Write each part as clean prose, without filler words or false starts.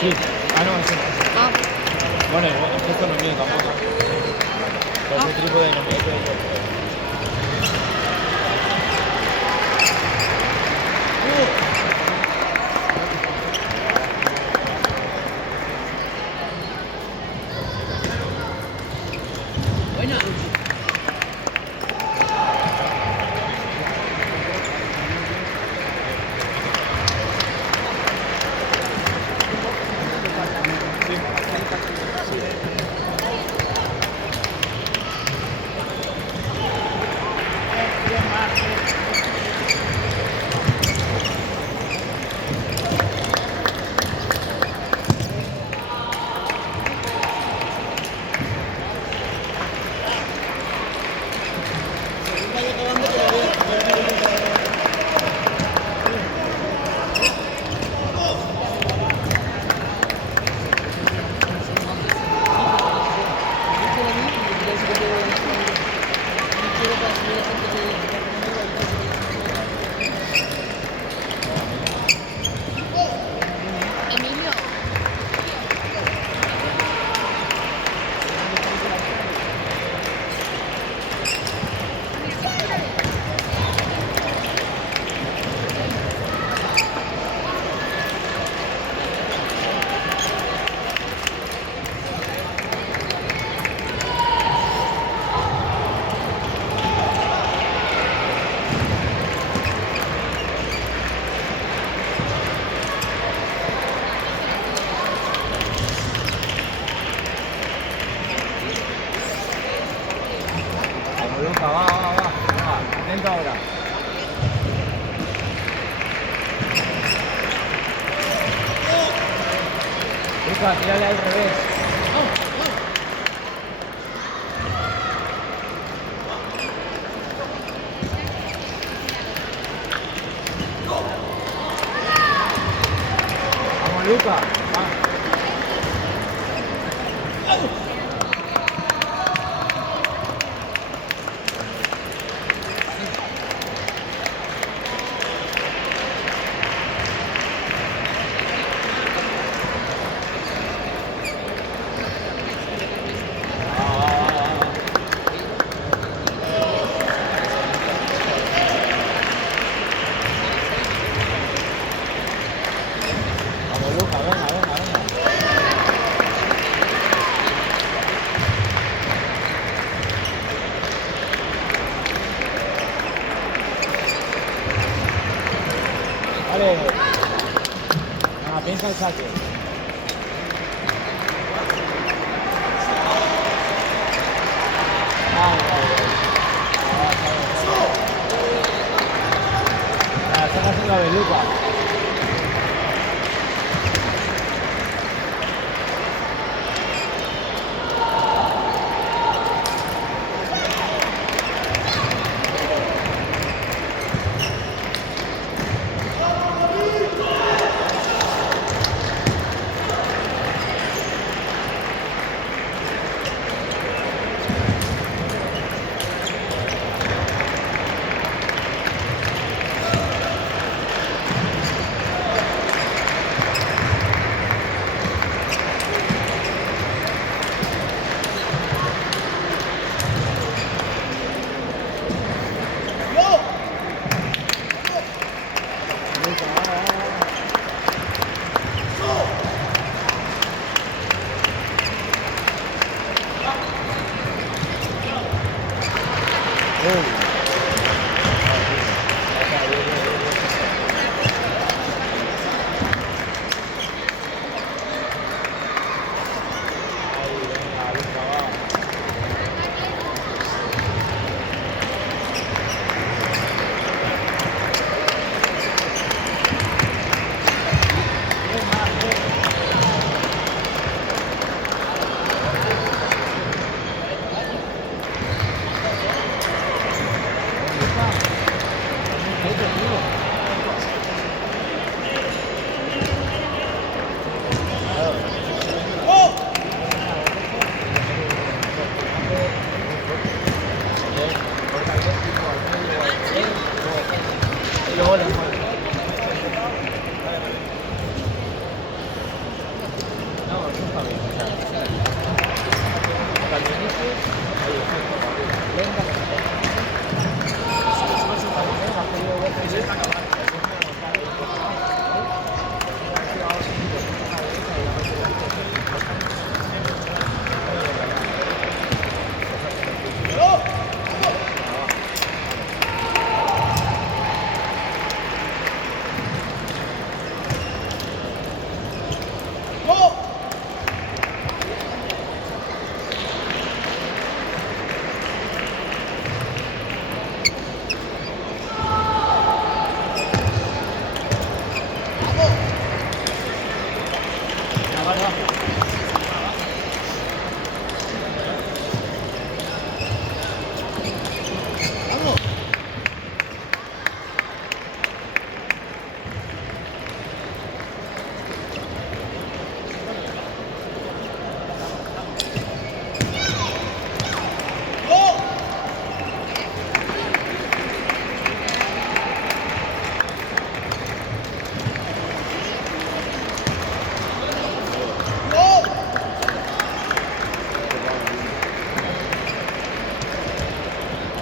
Sí. Ah, no, ese no. Ah, Bueno, es que esto no es mío tampoco. Pero ese trípode no me puede. Emilio. Vamos, Luca, va. Venga, atento ahora. Luca, tírale al revés. Vamos, Luca. Va. Vamos, Luca, venga. Vale. Venga, piensa el saque. Están haciendo a ver, Luca.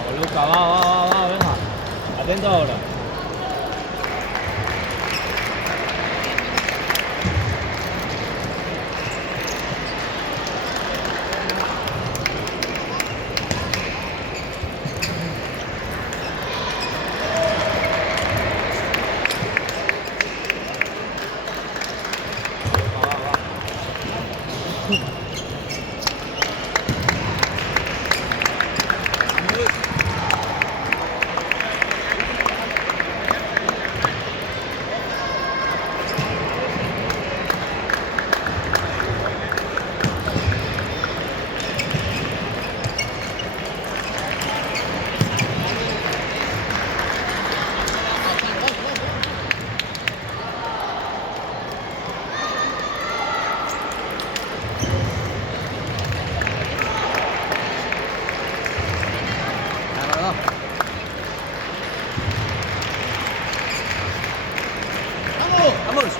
Vamos, Luca, va, venga. Atento ahora. ¡Vamos!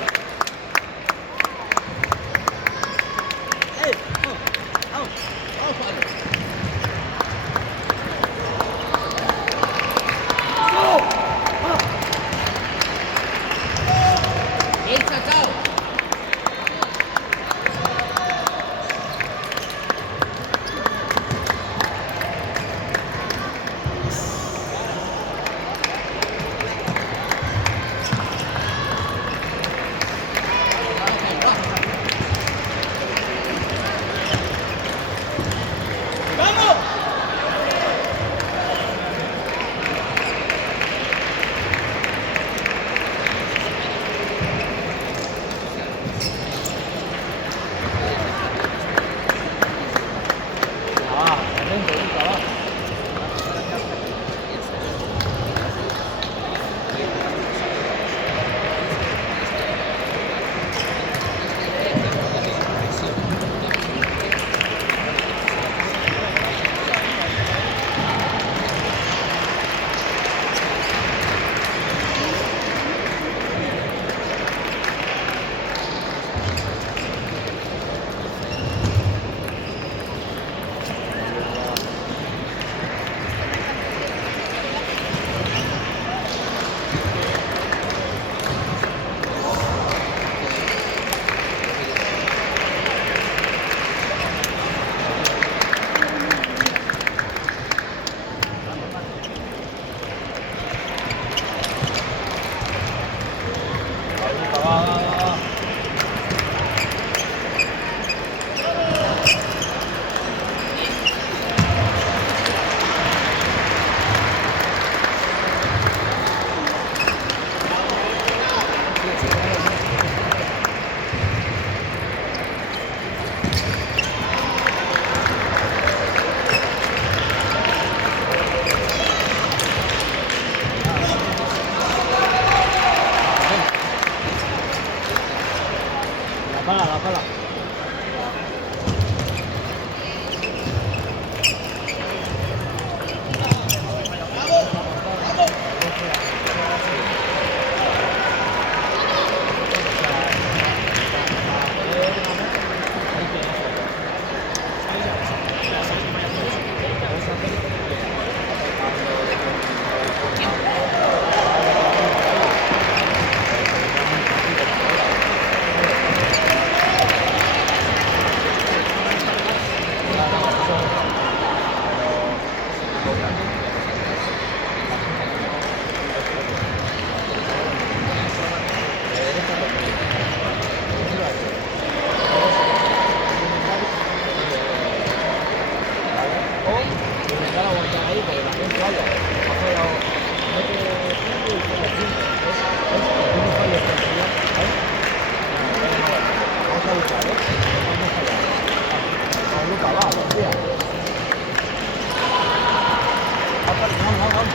Atento, Luca, va. Vamos, vamos, vamos.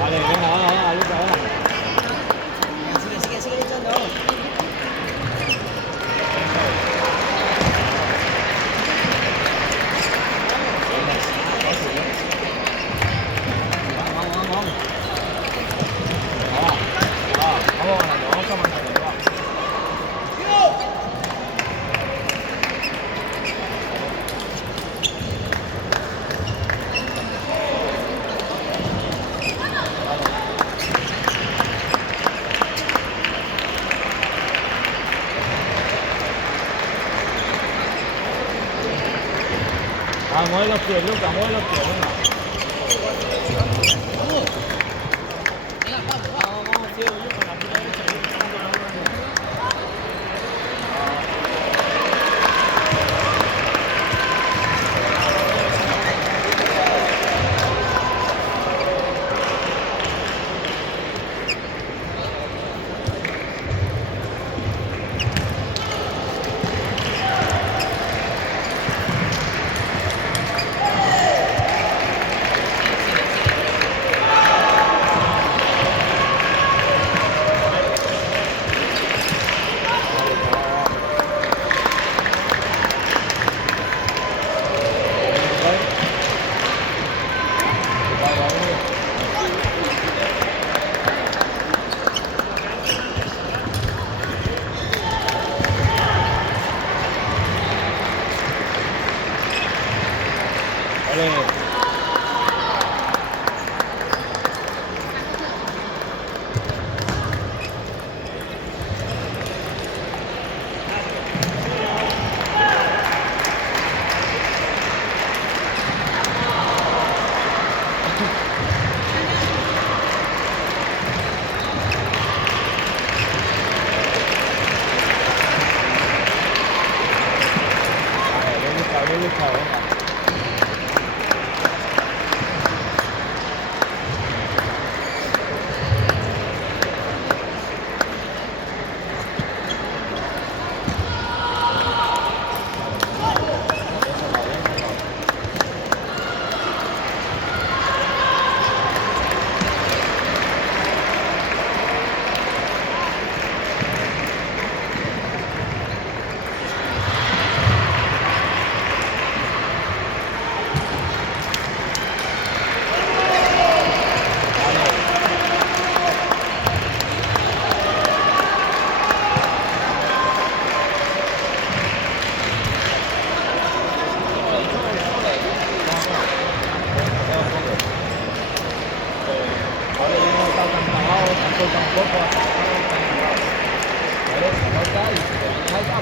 Vale, venga, va, Luca, va. Sigue luchando. Vamos, vamos, vamos. Vamos ganando, vamos a mantenerlo, va. Mueve los pies, Luca, mueve los pies, venga. Vamos, tío, Luca, la puta derecha, bien luchado, venga.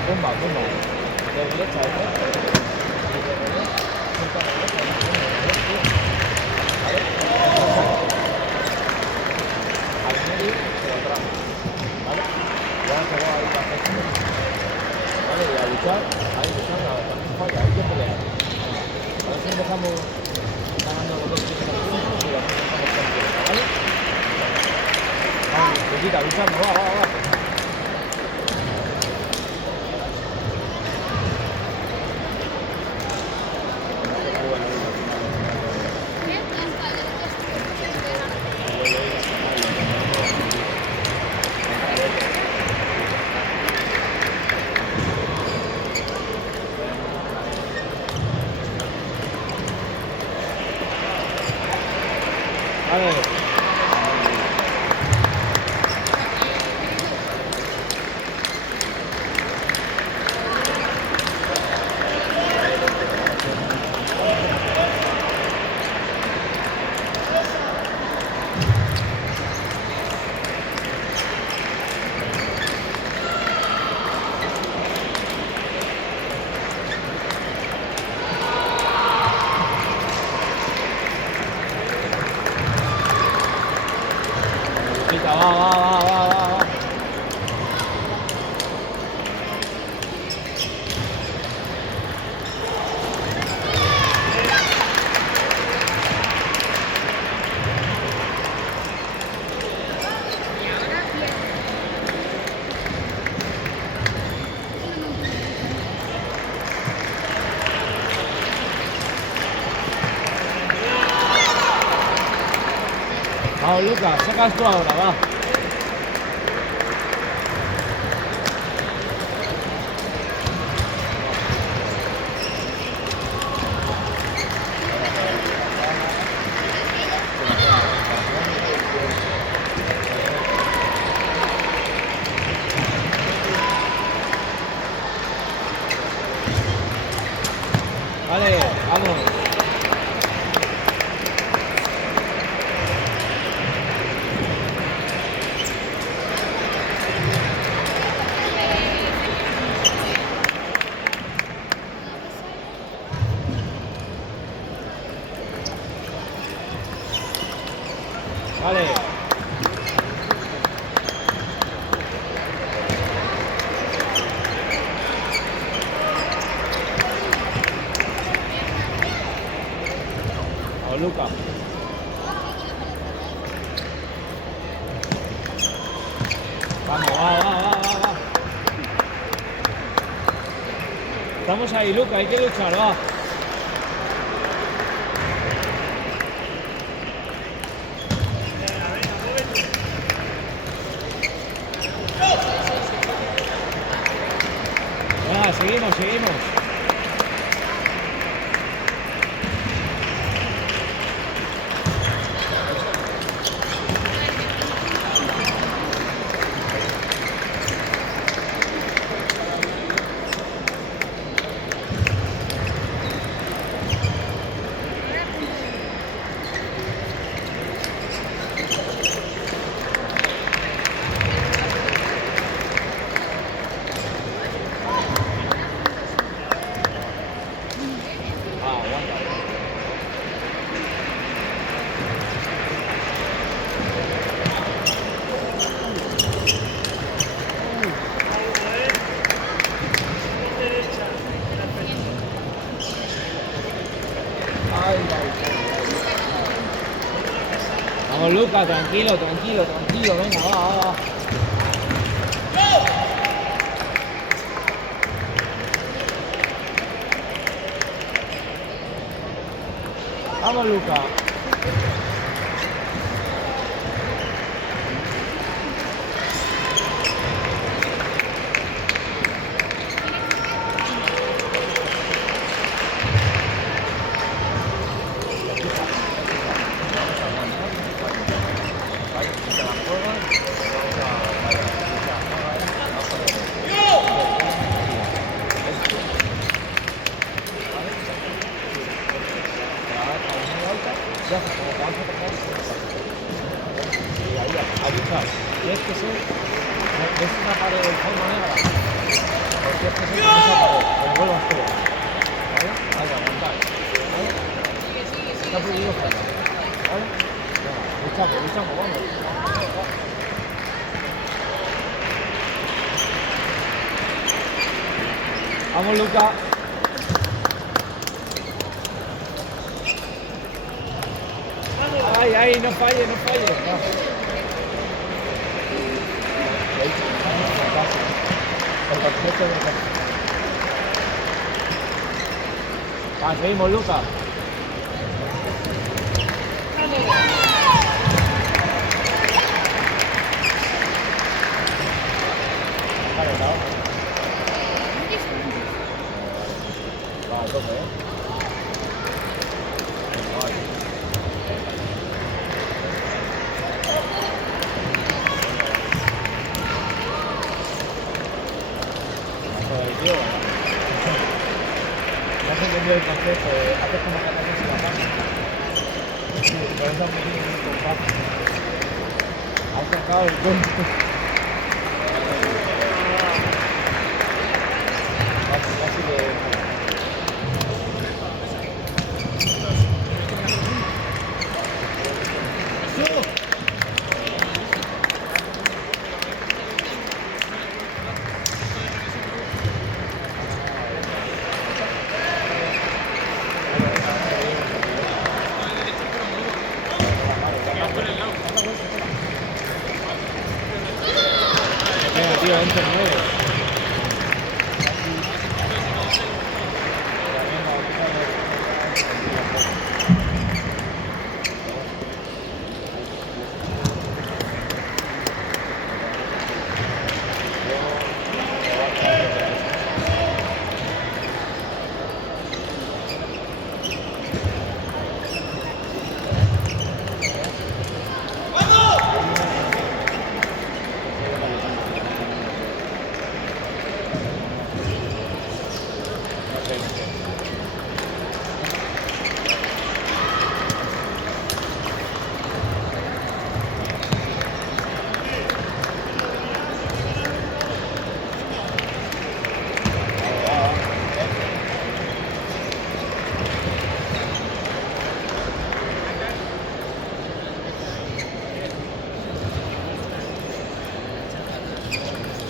Bomba, bomba. De derecha, al medio, pero atrás. ¿Vale? Ya se va ahí para hacer. ¿Vale? Y a luchar, ahí luchando, también falla, hay que pelear. A ver si empezamos ganando los dos primeros puntos y así empezamos con ¿vale? Vamos, Luquita, luchando, va, va, va. Vale. Vamos, Lucas, sacas tú ahora, va. Vale, vamos. Vale. Vamos, Lucas. Vamos, va. Estamos ahí, Lucas, hay que luchar, va. Venga, seguimos. Aguanta. Vamos, Lucas, tranquilo, venga, va. Vamos, Lucas. A buscar. Tienes que ser. Es una pared de forma negra. Pero tienes que ser con esa pared. Que lo vuelvas todo. ¿Vale? Vale, aguantar. ¿Vale? Está prohibido fallar. ¿Vale? Venga, luchamos, vamos. Vamos, Lucas. Ay, no falle. Seguimos, Lucas. Vale, va a tope, No se entendió el concepto, haces como que no se la pasa. Sí, por eso me tiene un compás. Has sacado el cuento. Casi que... Venga, tío, vente nuevo.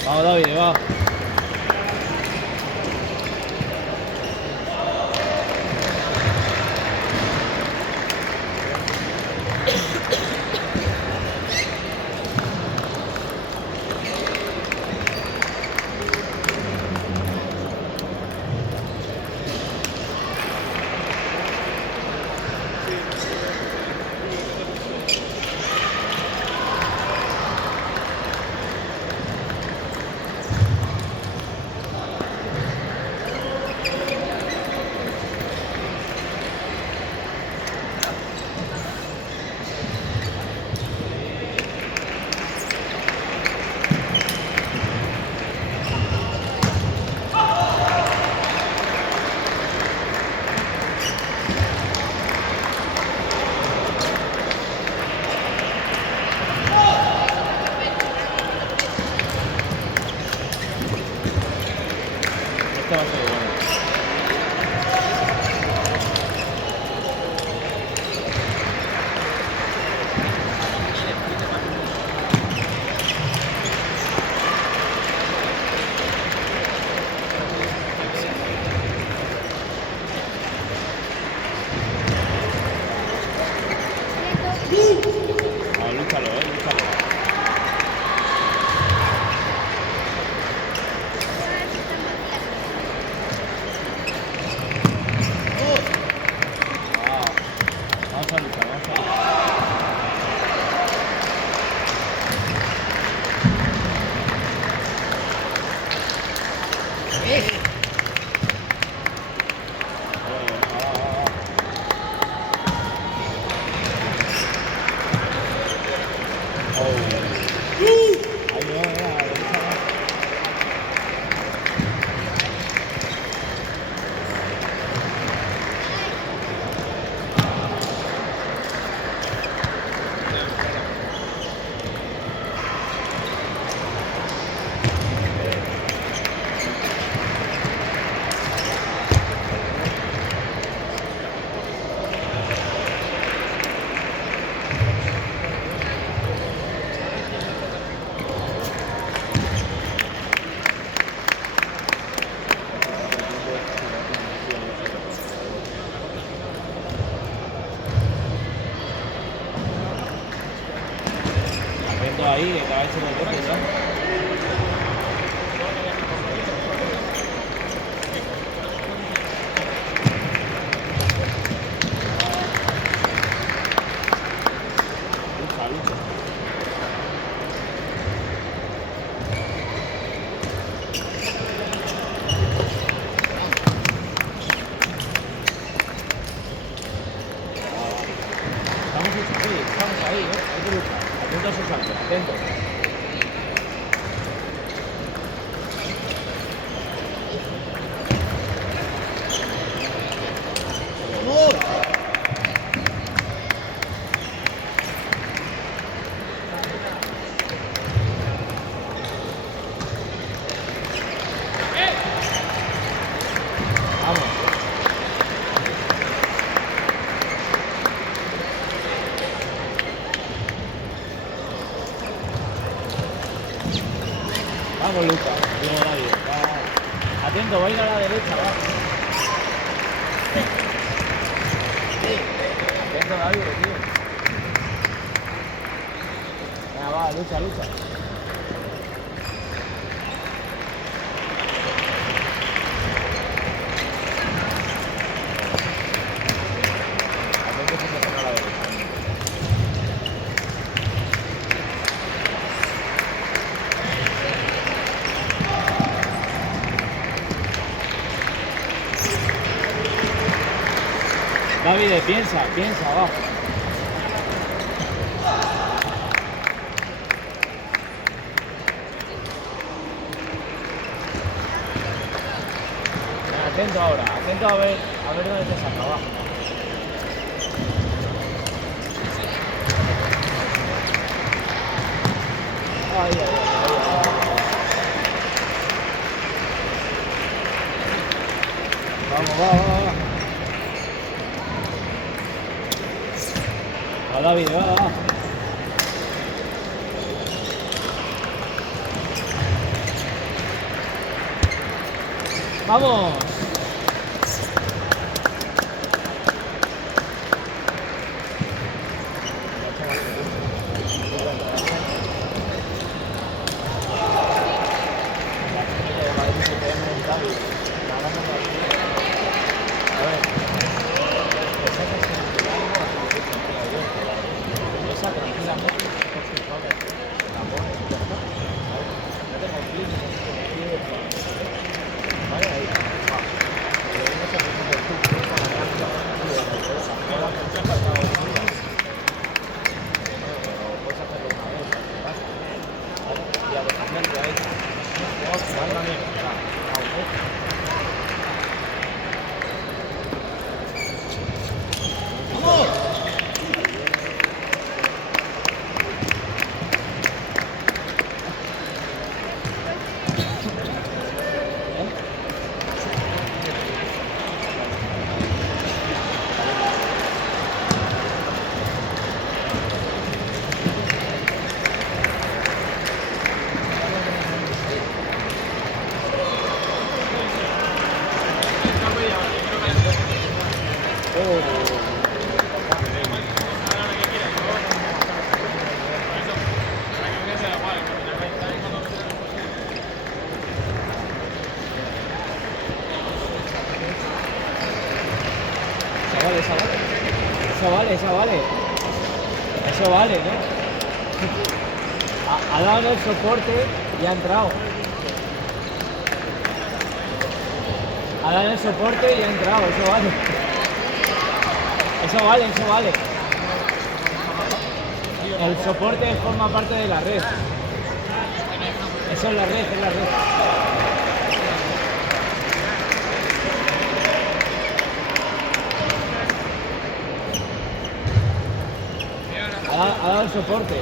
Vamos, David, va. Esta va a ser buena. Lúchalo, lúchalo. Vamos a luchar, vamos a luchar. Atento ahí, que acaba de ser el golpe, ¿no? Lucha, lucha. Estamos ahí, hay que luchar. Atento a sus saltos, atento. Vamos. Vamos, Lucas. Bien, David. Va. Atento, va a ir a la derecha, va. Atento, David, tío. Venga, va, lucha, lucha. Atento que se pone a la derecha. David, piensa, piensa, va. Atento ahora, atento a ver dónde te saca, va. Ahí, ahí, ahí, Vamos, va, va, va. Va, David, va, va. ¡Vamos! Eso vale, ¿no? Ha dado en el soporte y ha entrado. Ha dado en el soporte y ha entrado, eso vale. Eso vale, eso vale. El soporte forma parte de la red. Eso es la red, es la red. Ha dado el soporte.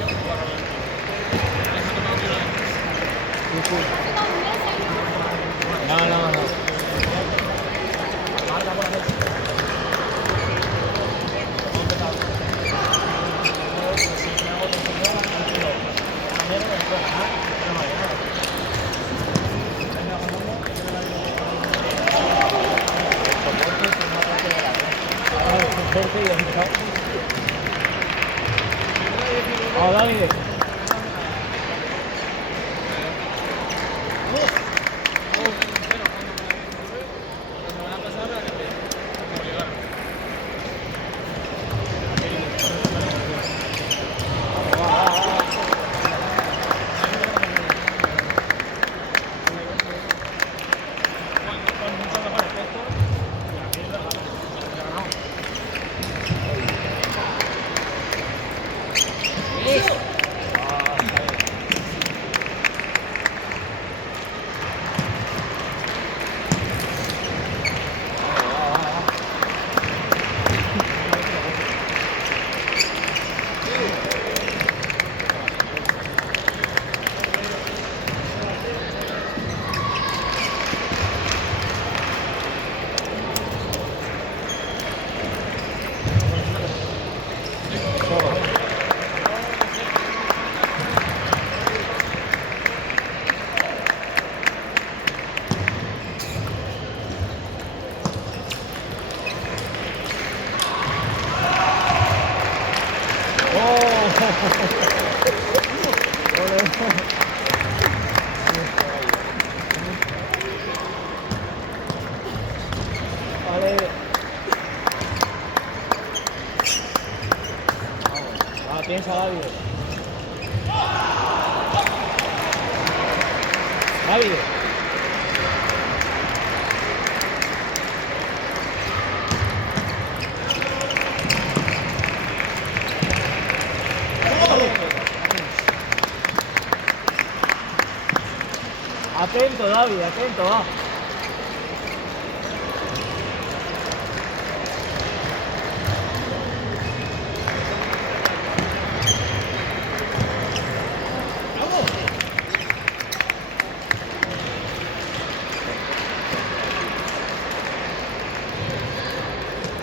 No, no, no. Oh, dale. Vale. Piensa, David. David. Atento, David, atento, va.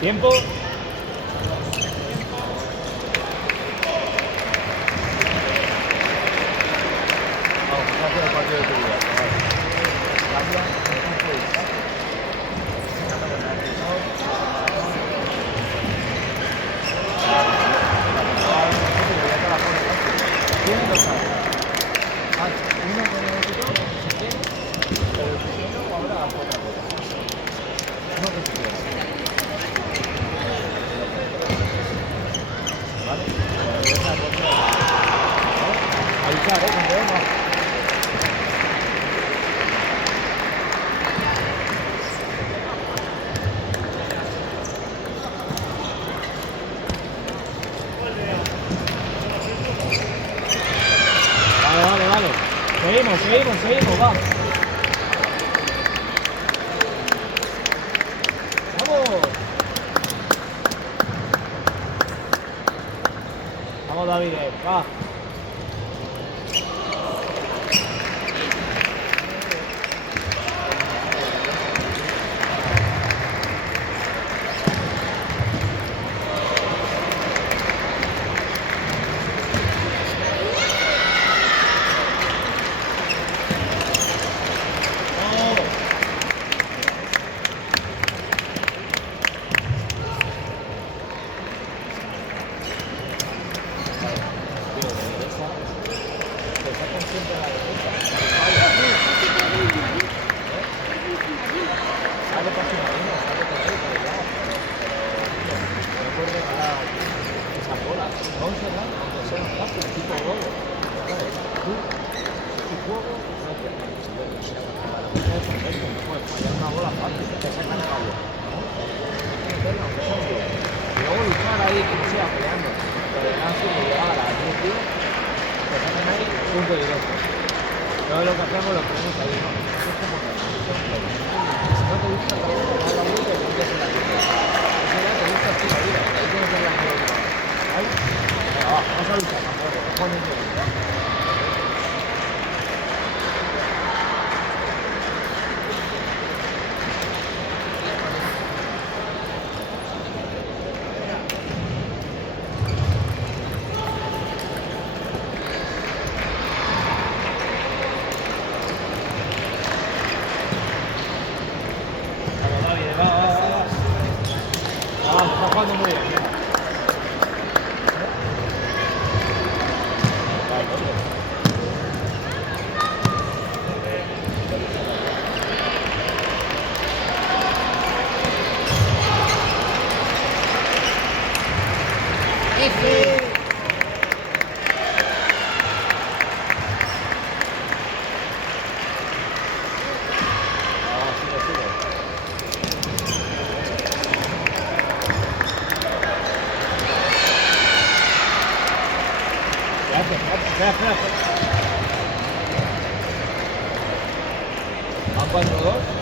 Tiempo. Vamos a hacer el partido de tu vida. Cambia, Va. Luego luchar ahí, que no siga peleando. Pero ya si me llegaba a la cruz, tío, pues hacen ahí punto directo. Luego lo que hacemos lo ponemos ahí, ¿no? Eso es como que si no te gusta la vuelta, das la vuelta y vuelves en la cruz. Eso ya te gusta tu vida, ahí tienes que ir la vuelta. ¿Vale? Venga, va, vamos a luchar, tampoco, cojones de vida. Está jugando muy bien. Espera. ¿Van 4-2?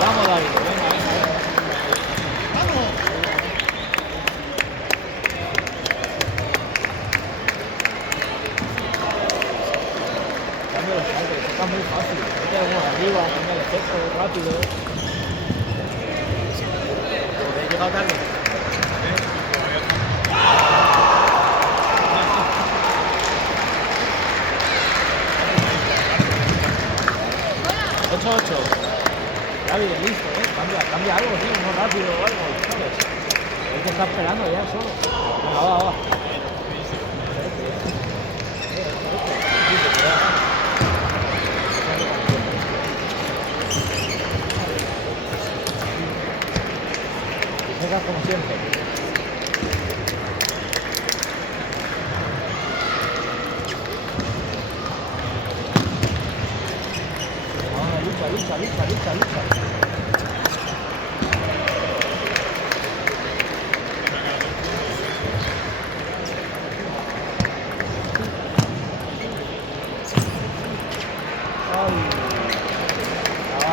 Vamos, David, venga. Cambia los saltos, está muy fácil. Mete uno arriba, cambia el efecto rápido. Porque he llegado tarde. 8-8. David, listo, cambia algo, tío, no rápido o algo, ¿sabes? Hay que estar esperando ya solo. Venga, va. Juegas como siempre.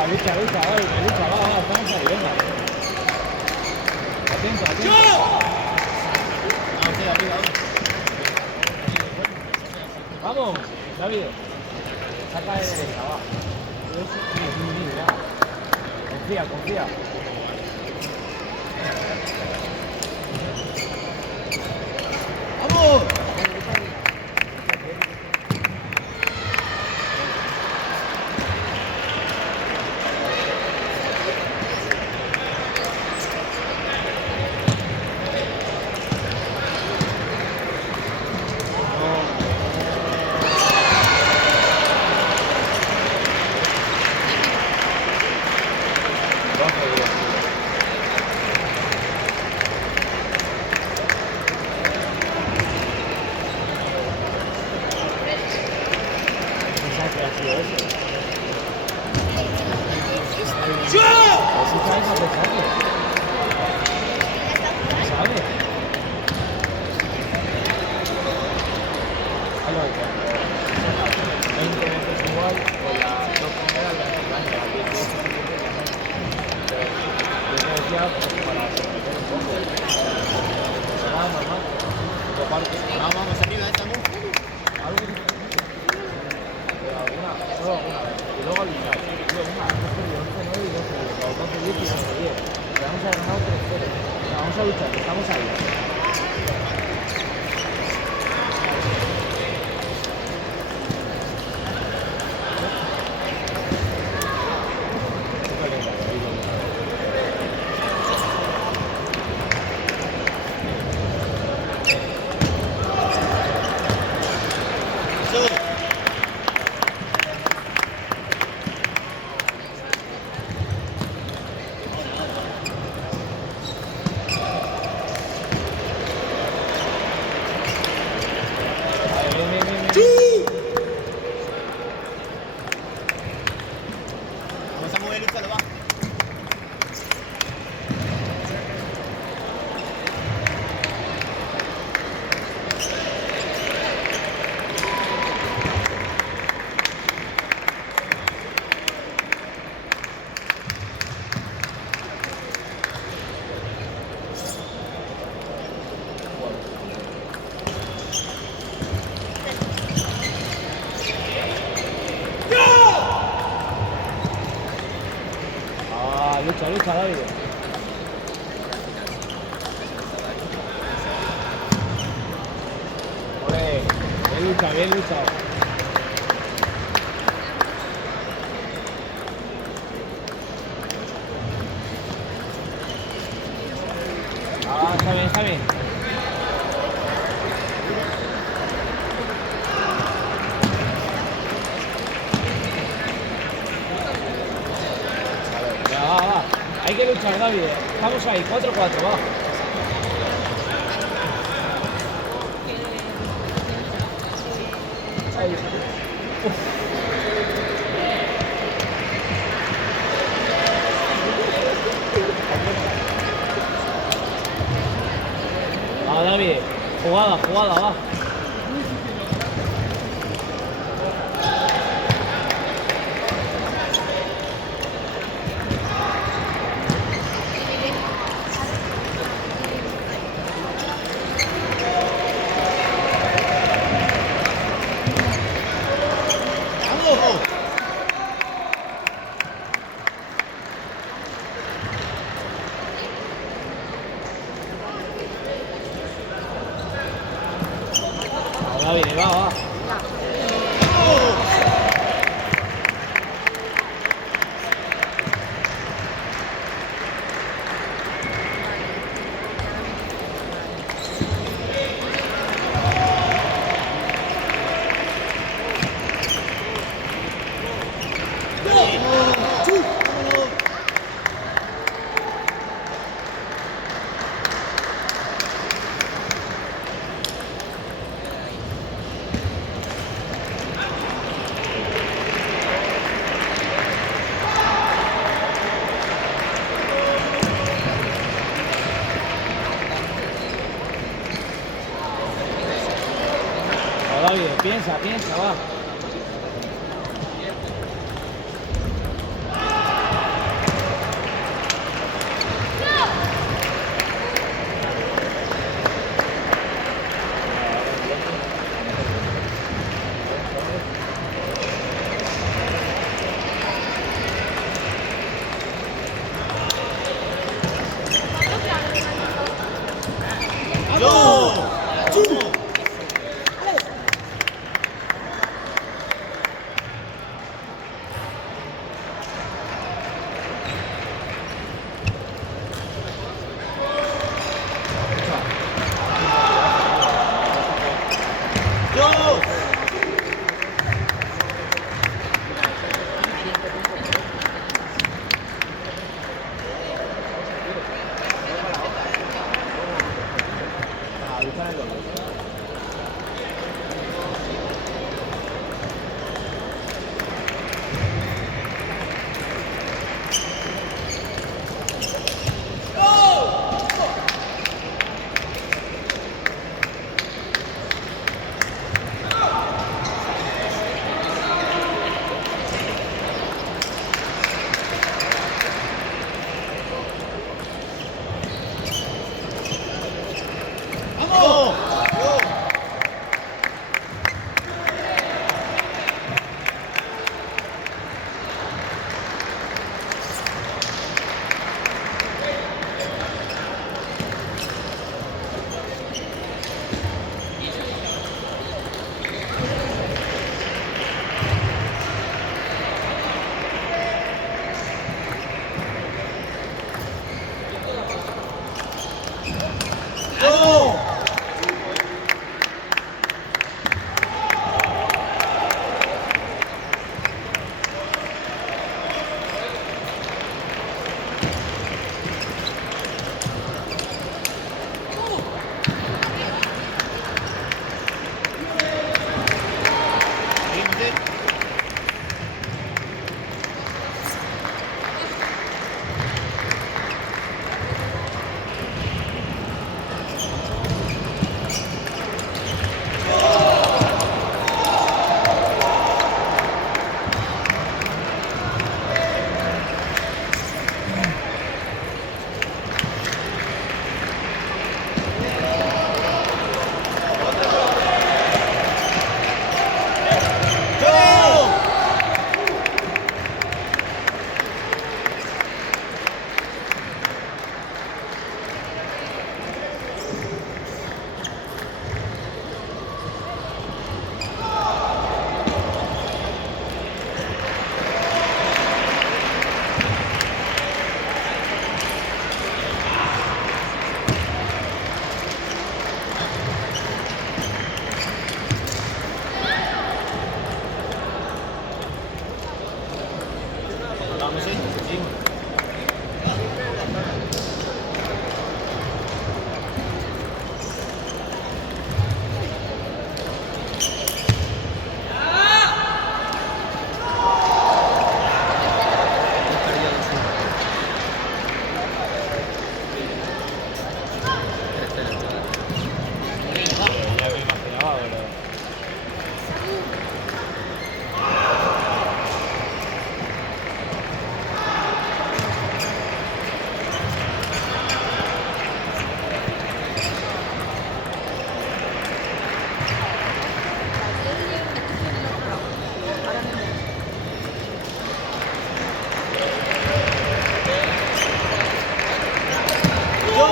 Lucha. Lucha, va, estamos ahí, venga. Atento. Vamos, David. Saca de derecha, va. Confía. ¡Vamos! se saque. ¿Sabe? Algo de cuando 20 metros igual, con las dos primeras las engaño, las 18 yo me decía para sorprender un poco. Nada, normal. Por parte, Vamos arriba, estamos. algo diferente. Pero solo alguna vez. Y luego al final. Tío, una, 11-9 y 12-10. O 12-10 y 12-10. Vamos a ganar 3-0. Vamos a luchar, estamos ahí. Vamos a mover el pelo, va. Lucha, lucha, David. Ole, bien lucha, bien lucha. Está bien, está bien. Va. Hay que luchar, David. Estamos ahí, 4-4, va. Ahí. Va, David. Jugada, va. David, va. David, piensa, va. Vamos, sí. Seguimos. Ya me imaginaba, pero... ¡No!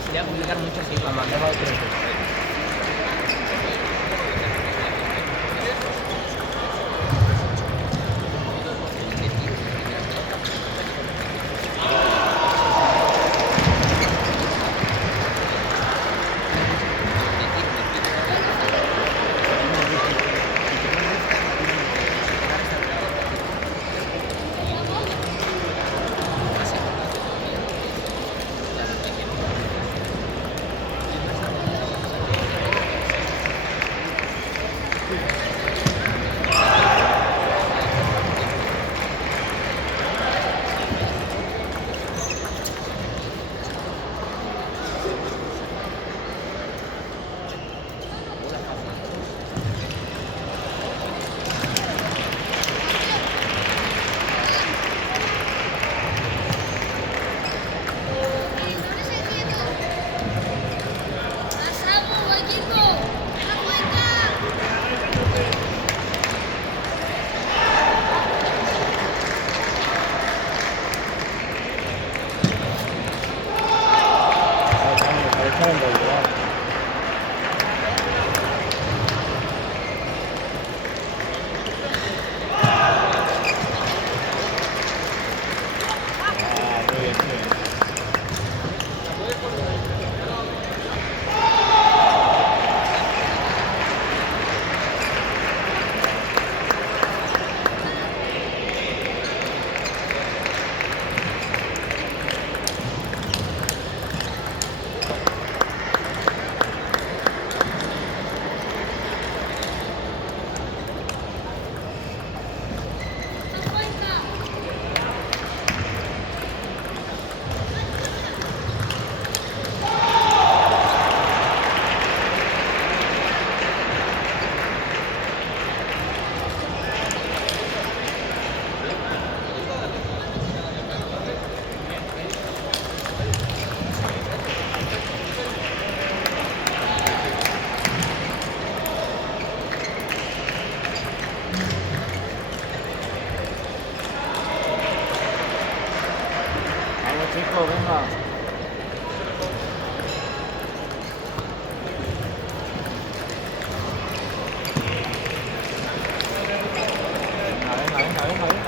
Se le va a complicar mucho si cuando Mandaba de 3. Chicos, venga. Venga.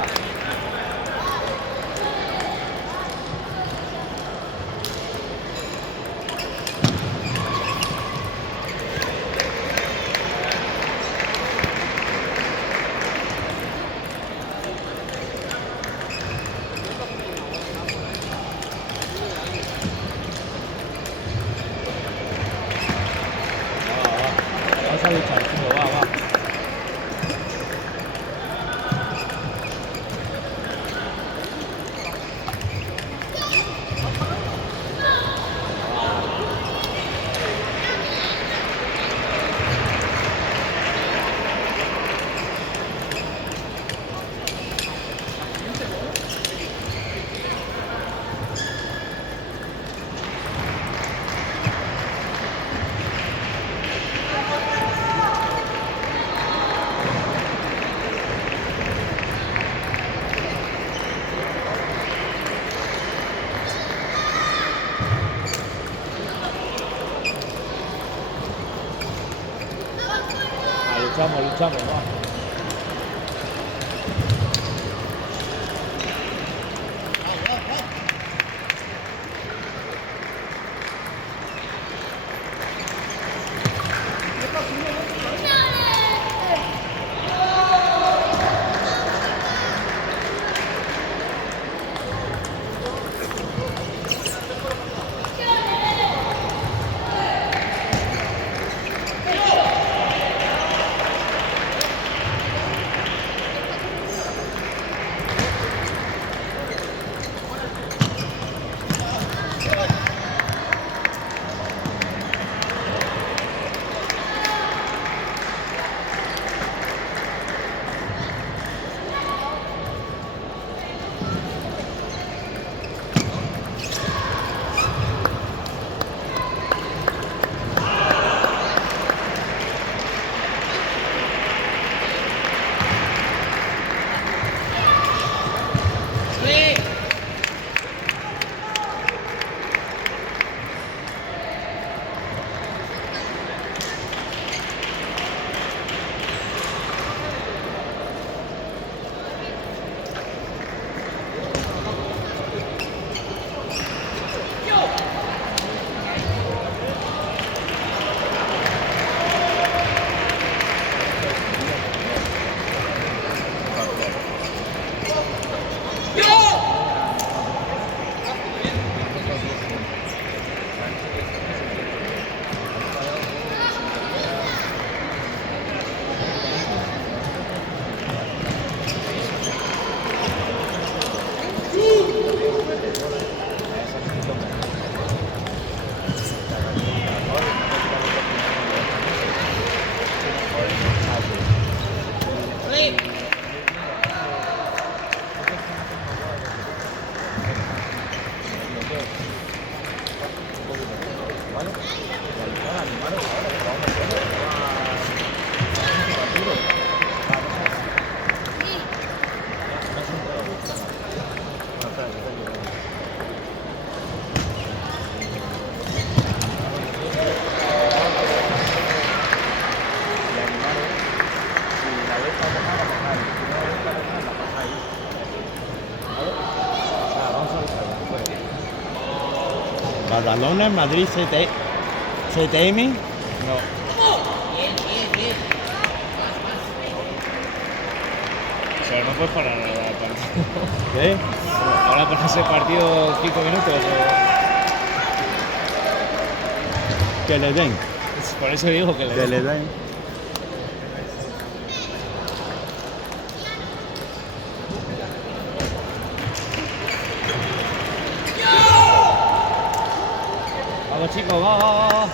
Vamos a luchar, chico, va. luchamos, va. Badalona, Madrid, CTM. No. Pero no puedes parar ahora el partido. ¿Qué? Ahora pones ese partido 5 minutos. Que le den. Por eso digo que Que le den. Vamos chicos, va.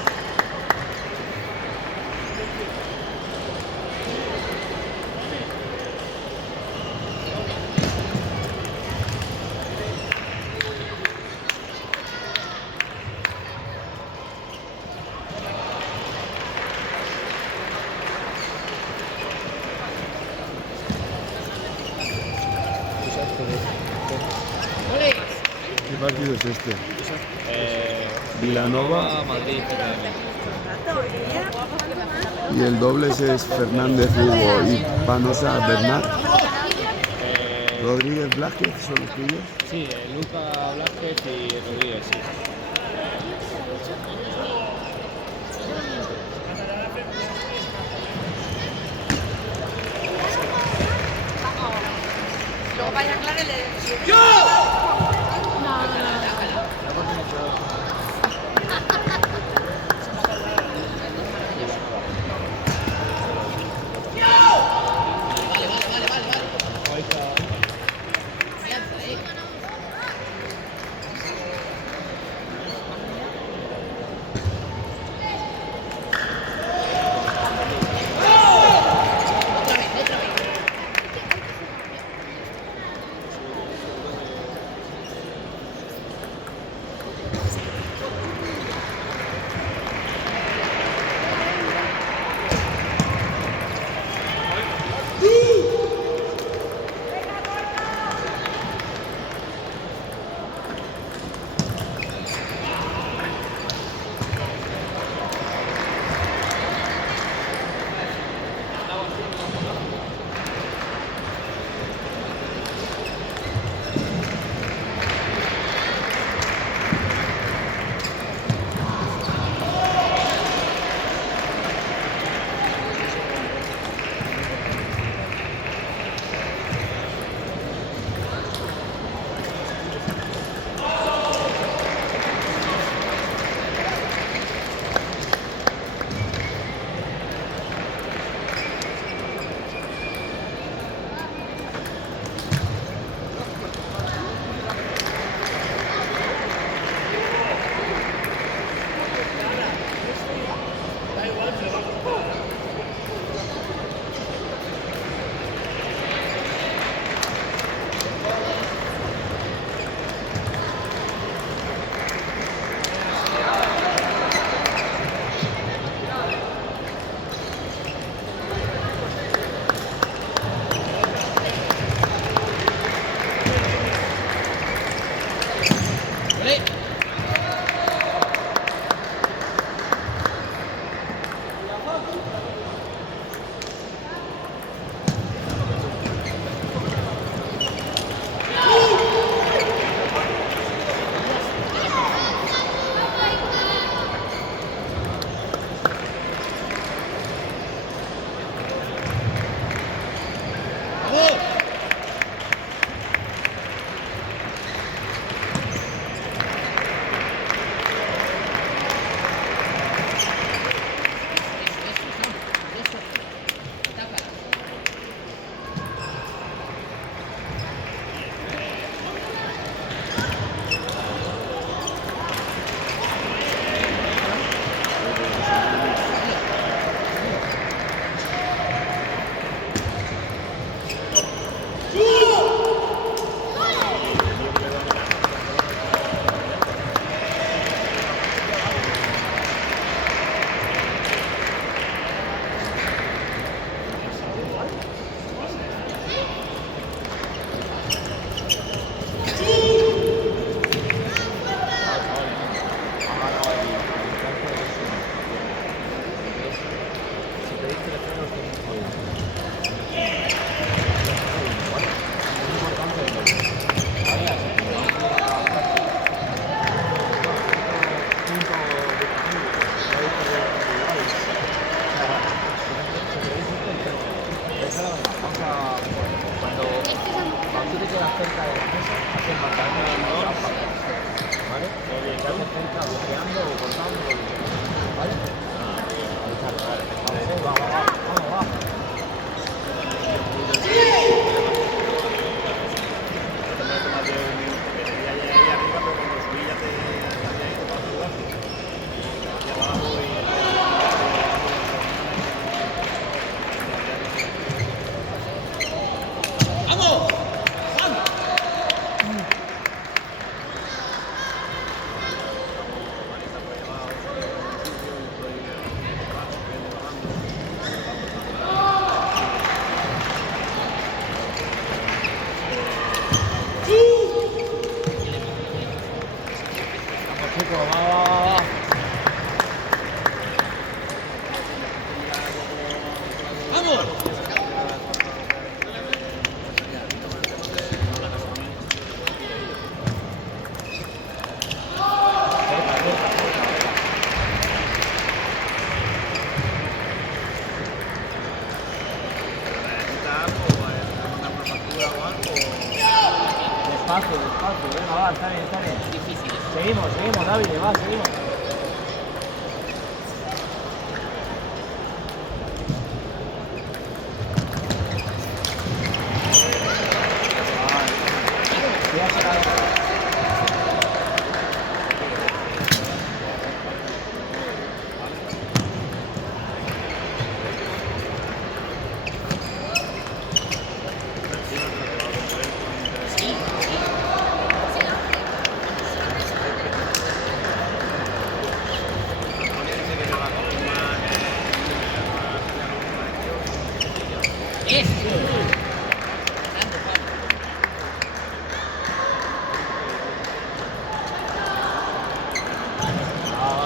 ¿Qué partido es este? Villanova. Madrid. Y el dobles es Fernández Hugo y Panosa Bernat. Rodríguez Blázquez son los tuyos. Sí, Luca Blázquez y Rodríguez, sí. Luego vaya a aclarar el de... los tienen jodidos. ¿Vale? Es importante el doble. ¿Vale? Así que vamos a punto educativo. No hay que ver individuales. O sea, si queréis esto, vamos a, cuando tú te quedas cerca de la mesa, hacer marcador de la pata. ¿Vale? Quedarse cerca, bloqueando o cortando, ¿vale? Ahí está, vale. Vamos. Vamos chicos, va. Despacio, venga, va, está bien. Difícil. Seguimos, David, va, seguimos.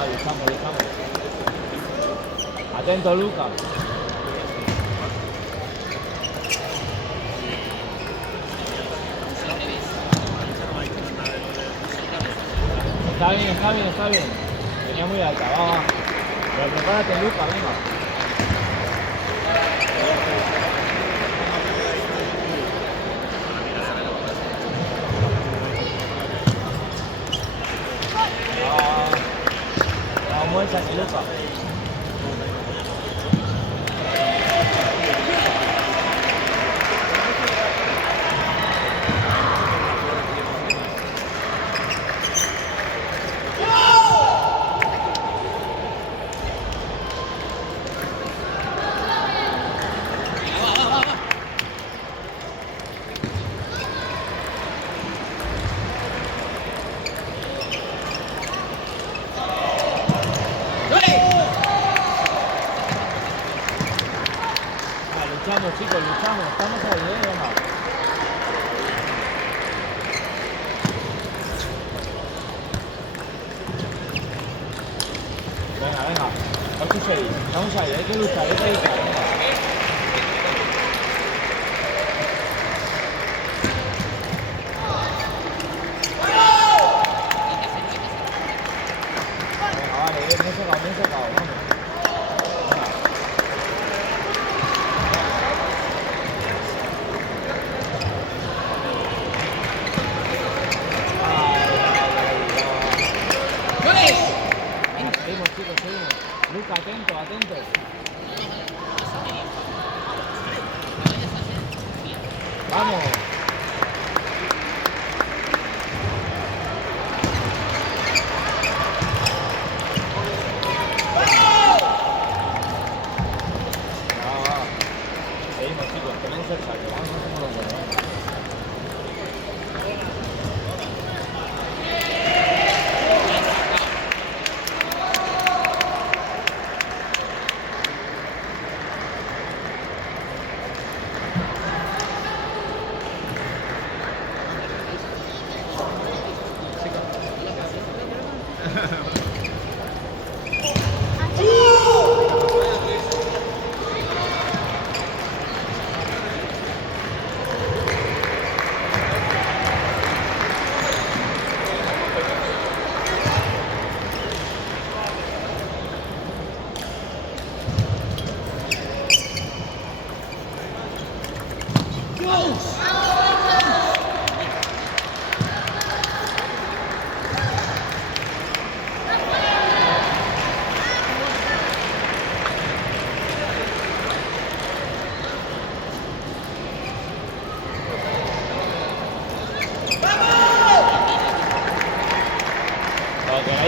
Ahí estamos. Atento, Lucas. Está bien. Venía muy alta, va. Pero prepárate, Lucas, venga. Vamos, échate, Lucas. Luchamos, chicos, estamos ahí, venga. Venga, vamos ahí, hay que luchar, venga. Venga, vale, bien sacado, vamos. Seguimos. Luca, atento. Vamos. Seguimos, chicos, tenemos el saque. Vamos a hacer los buenos.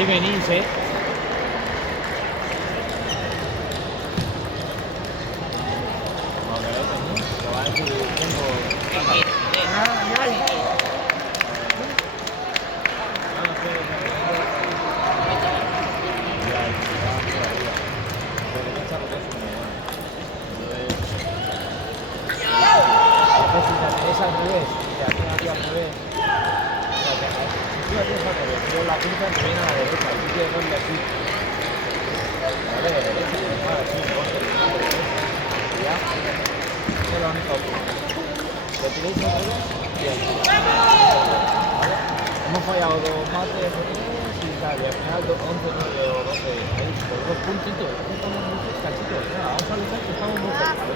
Ahí venís, No, que venís, te va a decir, tengo... Es al revés, te hacen aquí al revés. O sea, si tú haces al revés, pero la pinza te viene a la derecha, y tú quieres darle así. Vale, de derecha, así, ponte, y ya. Esa es la única opción. Lo tiréis al revés y así. ¿Vale? Hemos fallado 2 mates y tal, y al final 11, 9 o 12, ahí, por 2 puntitos. Estamos muy cerca, chicos. Vamos a luchar que estamos muy cerca.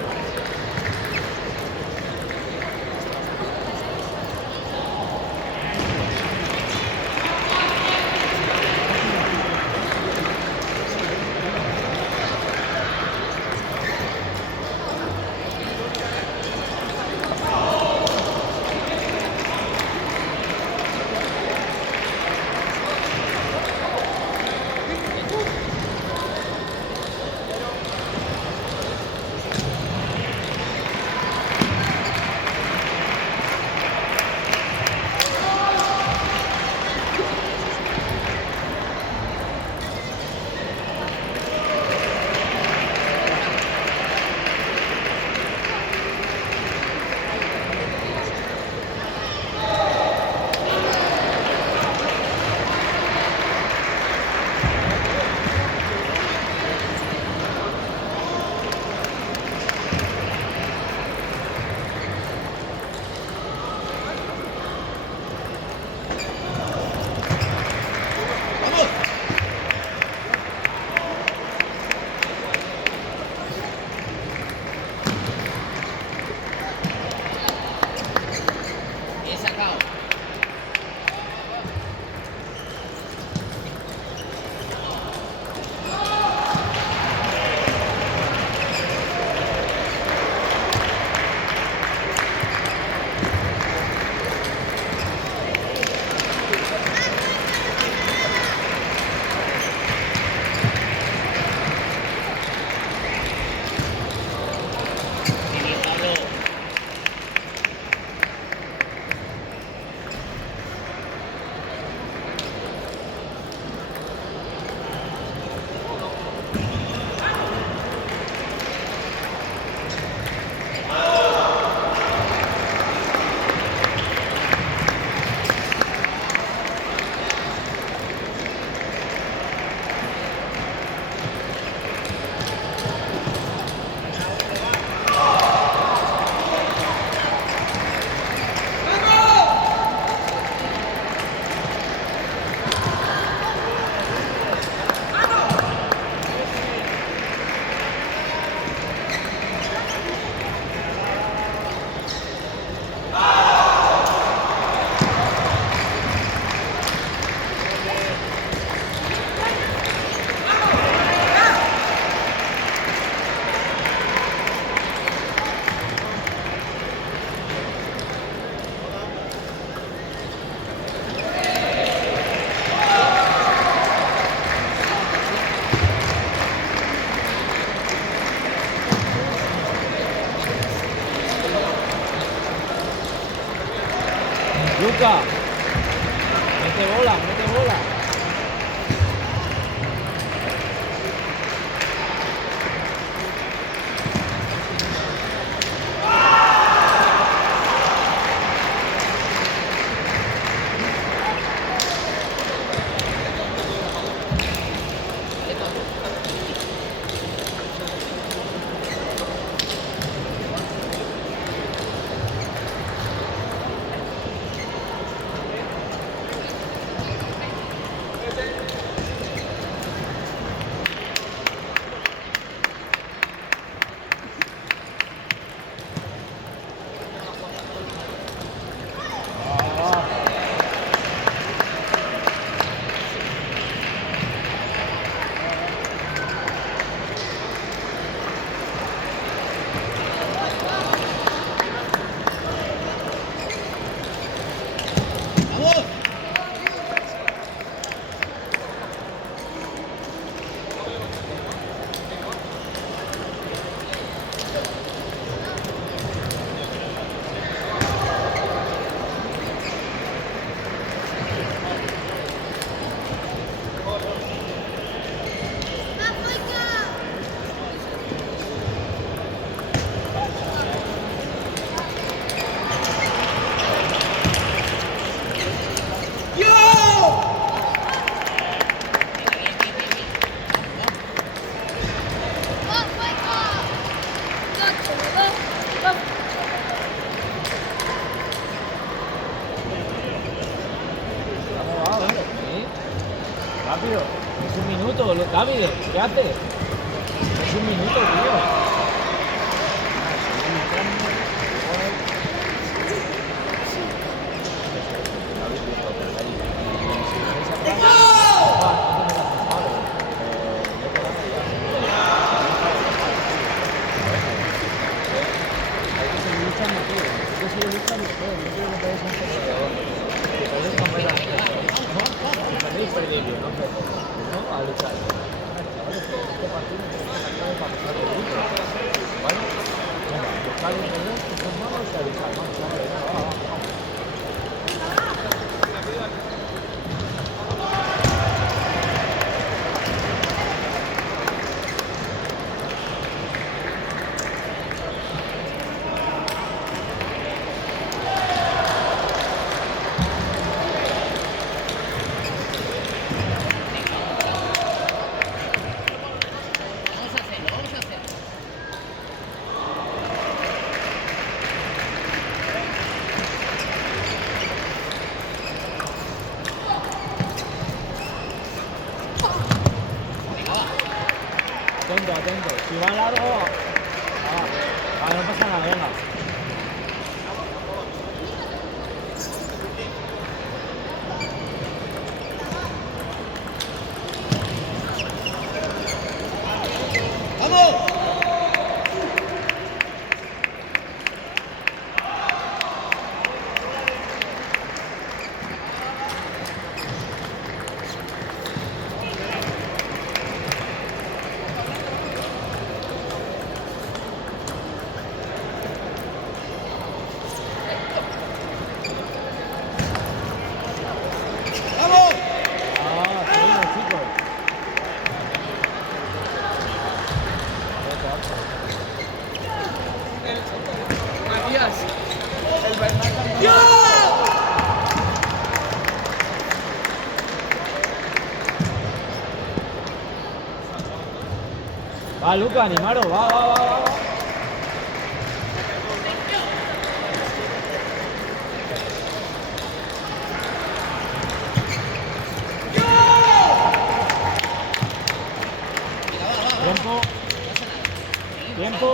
Luca, mete bola, mete bola. David, ¿qué haces? Es un minuto, tío. Atento, atento. Si va largo, no pasa nada, venga. Seguimos, chicos. Va, Luca, animaros, va. Tiempo.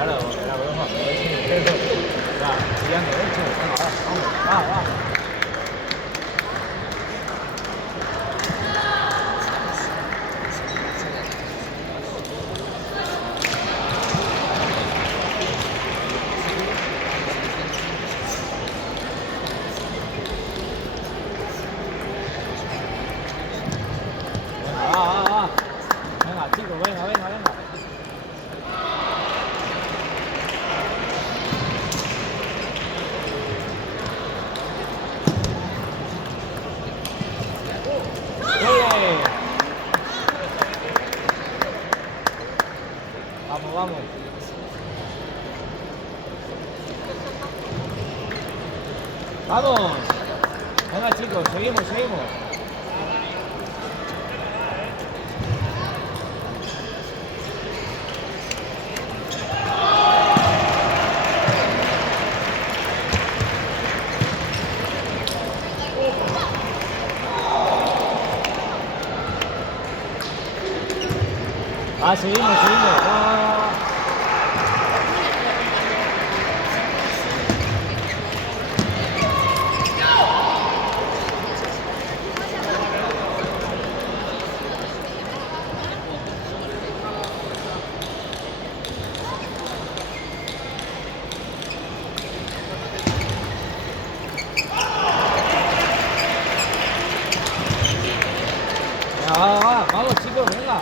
Claro, la broma. Va, siguiendo, va. Va. Venga, chicos, venga. Vamos. ¡Vamos! Venga, chicos, seguimos. Seguimos. Va. vamos chicos, venga.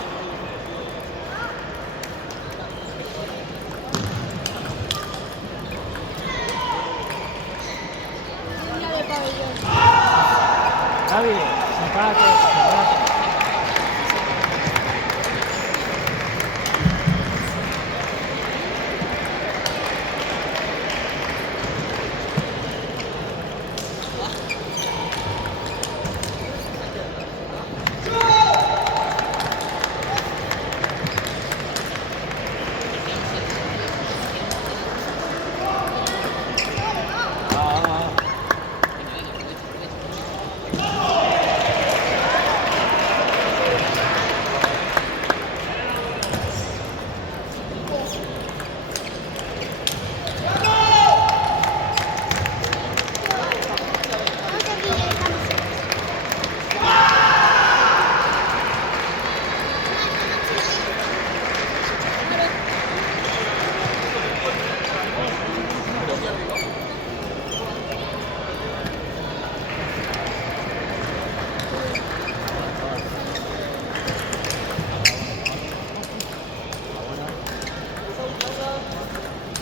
Línea de pabellón. Javi, sepárate.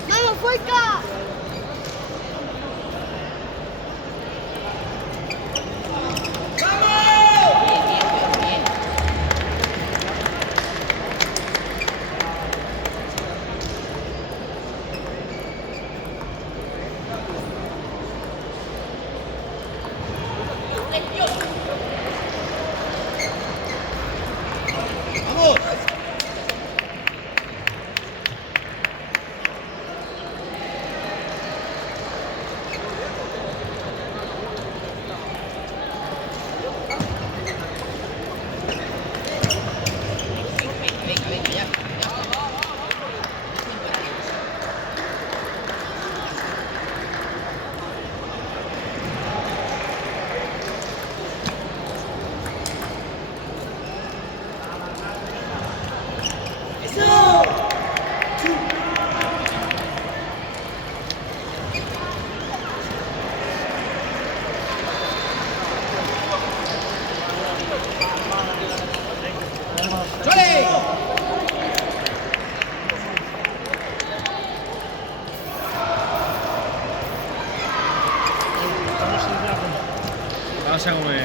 ¡Vamos, Fuerca! Vamos a comer.